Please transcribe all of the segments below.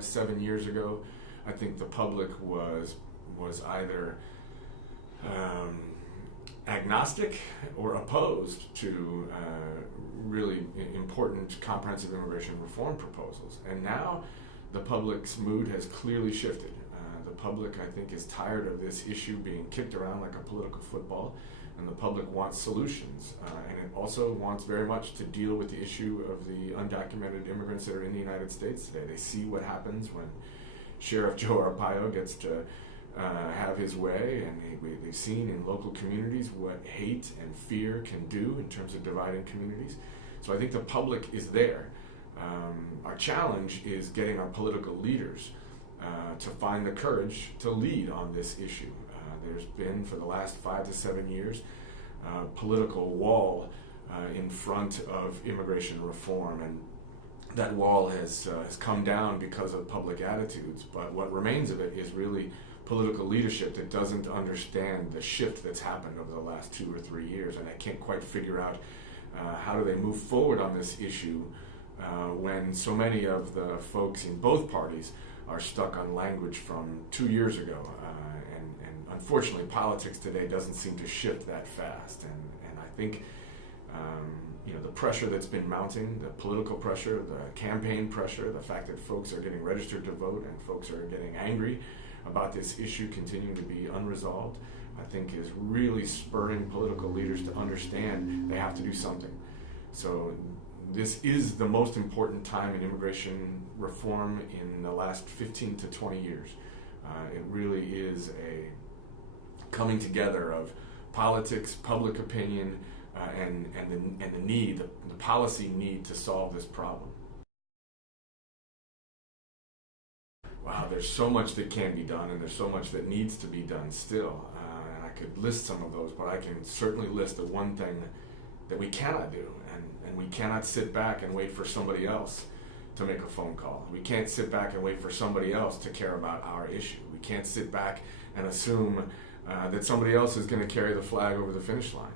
5, 7 years ago, I think the public was either agnostic or opposed to really important comprehensive immigration reform proposals. And now the public's mood has clearly shifted. The public, I think, is tired of this issue being kicked around like a political football, and the public wants solutions. And it also wants very much to deal with the issue of the undocumented immigrants that are in the United States today. They see what happens when Sheriff Joe Arpaio gets to have his way, and they've seen in local communities what hate and fear can do in terms of dividing communities. So I think the public is there. Our challenge is getting our political leaders to find the courage to lead on this issue. There's been, for the last 5 to 7 years, a political wall in front of immigration reform, and that wall has come down because of public attitudes, but what remains of it is really political leadership that doesn't understand the shift that's happened over the last 2 or 3 years, and I can't quite figure out how do they move forward on this issue when so many of the folks in both parties are stuck on language from 2 years ago. And unfortunately, politics today doesn't seem to shift that fast, and I think the pressure that's been mounting, the political pressure, the campaign pressure, the fact that folks are getting registered to vote and folks are getting angry about this issue continuing to be unresolved, I think is really spurring political leaders to understand they have to do something. So this is the most important time in immigration reform in the last 15 to 20 years. It really is a coming together of politics, public opinion, and the need, the policy need to solve this problem. Wow, there's so much that can be done, and there's so much that needs to be done still. And I could list some of those, but I can certainly list the one thing that we cannot do, and we cannot sit back and wait for somebody else to make a phone call. We can't sit back and wait for somebody else to care about our issue. We can't sit back and assume that somebody else is going to carry the flag over the finish line.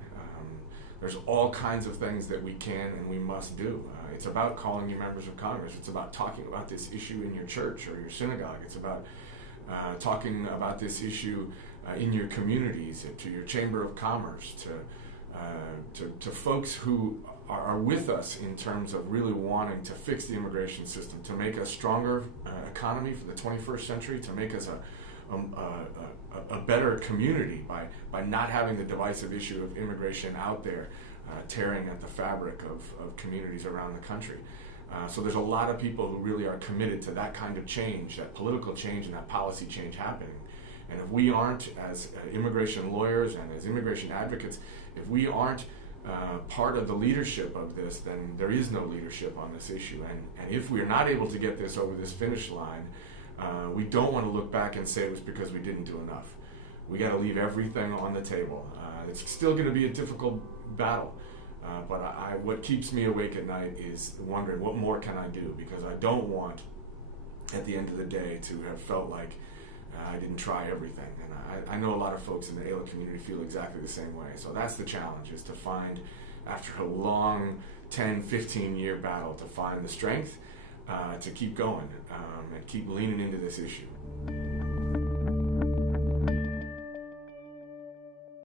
There's all kinds of things that we can and we must do. It's about calling your members of Congress. It's about talking about this issue in your church or your synagogue. It's about talking about this issue in your communities, to your Chamber of Commerce, to folks who are with us in terms of really wanting to fix the immigration system, to make a stronger economy for the 21st century, to make us a better community by not having the divisive issue of immigration out there tearing at the fabric of communities around the country. So there's a lot of people who really are committed to that kind of change, that political change and that policy change happening. And if we aren't, as immigration lawyers and as immigration advocates, if we aren't part of the leadership of this, then there is no leadership on this issue. And if we're not able to get this over this finish line, we don't want to look back and say it was because we didn't do enough. We got to leave everything on the table. It's still going to be a difficult battle, but what keeps me awake at night is wondering what more can I do, because I don't want, at the end of the day, to have felt like I didn't try everything. And I know a lot of folks in the AILA community feel exactly the same way. So that's the challenge, is to find, after a long 10, 15-year battle, to find the strength to keep going and keep leaning into this issue.